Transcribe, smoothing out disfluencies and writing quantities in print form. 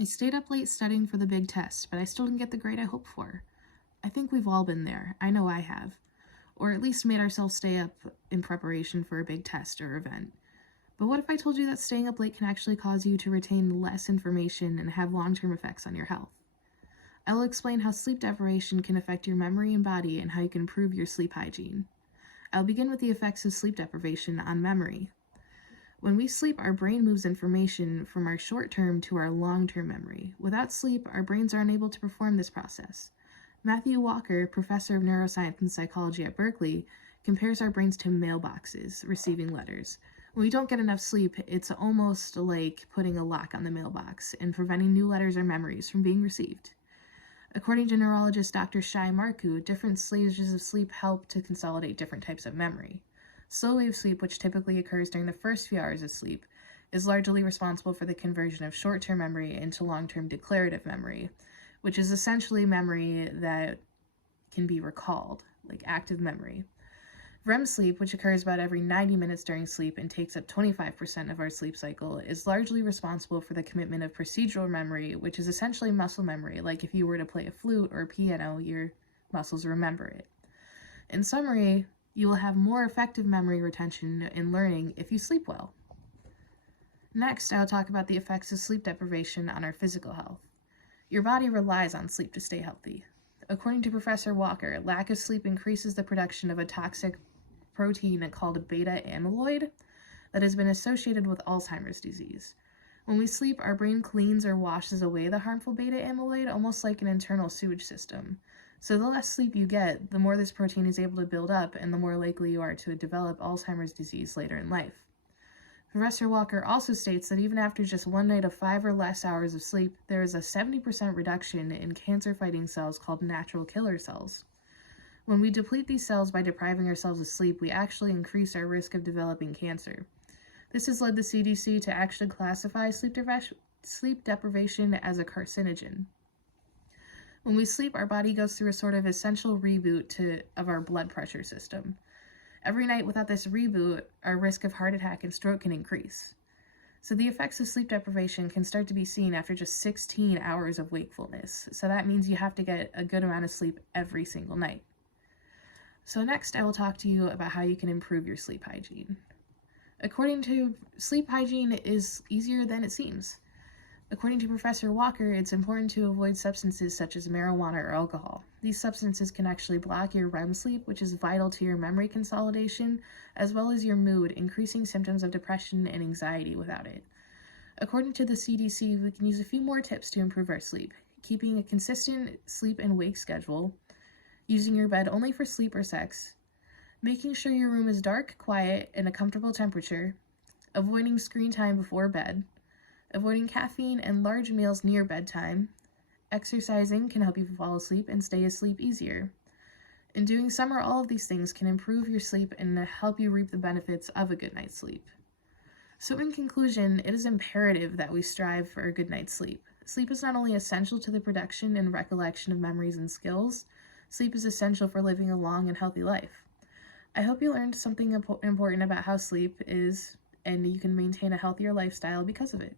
I stayed up late studying for the big test, but I still didn't get the grade I hoped for. I think we've all been there. I know I have. Or at least made ourselves stay up in preparation for a big test or event. But what if I told you that staying up late can actually cause you to retain less information and have long-term effects on your health? I will explain how sleep deprivation can affect your memory and body and how you can improve your sleep hygiene. I'll begin with the effects of sleep deprivation on memory. When we sleep, our brain moves information from our short-term to our long-term memory. Without sleep, our brains are unable to perform this process. Matthew Walker, professor of neuroscience and psychology at Berkeley, compares our brains to mailboxes receiving letters. When we don't get enough sleep, it's almost like putting a lock on the mailbox and preventing new letters or memories from being received. According to neurologist Dr. Shai Marku, different stages of sleep help to consolidate different types of memory. Slow wave sleep, which typically occurs during the first few hours of sleep, is largely responsible for the conversion of short-term memory into long-term declarative memory, which is essentially memory that can be recalled, like active memory. REM sleep, which occurs about every 90 minutes during sleep and takes up 25% of our sleep cycle, is largely responsible for the commitment of procedural memory, which is essentially muscle memory, like if you were to play a flute or a piano, your muscles remember it. In summary, you will have more effective memory retention and learning if you sleep well. Next, I'll talk about the effects of sleep deprivation on our physical health. Your body relies on sleep to stay healthy. According to Professor Walker, lack of sleep increases the production of a toxic protein called beta amyloid that has been associated with Alzheimer's disease. When we sleep, our brain cleans or washes away the harmful beta amyloid, almost like an internal sewage system. So the less sleep you get, the more this protein is able to build up and the more likely you are to develop Alzheimer's disease later in life. Professor Walker also states that even after just one night of 5 or less hours of sleep, there is a 70% reduction in cancer-fighting cells called natural killer cells. When we deplete these cells by depriving ourselves of sleep, we actually increase our risk of developing cancer. This has led the CDC to actually classify sleep deprivation as a carcinogen. When we sleep, our body goes through a sort of essential reboot of our blood pressure system. Every night without this reboot, our risk of heart attack and stroke can increase. So the effects of sleep deprivation can start to be seen after just 16 hours of wakefulness. So that means you have to get a good amount of sleep every single night. So next, I will talk to you about how you can improve your sleep hygiene. According to sleep hygiene is easier than it seems. According to Professor Walker, it's important to avoid substances such as marijuana or alcohol. These substances can actually block your REM sleep, which is vital to your memory consolidation, as well as your mood, increasing symptoms of depression and anxiety without it. According to the CDC, we can use a few more tips to improve our sleep: keeping a consistent sleep and wake schedule, using your bed only for sleep or sex, making sure your room is dark, quiet, and a comfortable temperature, avoiding screen time before bed, avoiding caffeine and large meals near bedtime. Exercising can help you fall asleep and stay asleep easier. And doing some or all of these things can improve your sleep and help you reap the benefits of a good night's sleep. So in conclusion, it is imperative that we strive for a good night's sleep. Sleep is not only essential to the production and recollection of memories and skills, sleep is essential for living a long and healthy life. I hope you learned something important about how sleep is, and you can maintain a healthier lifestyle because of it.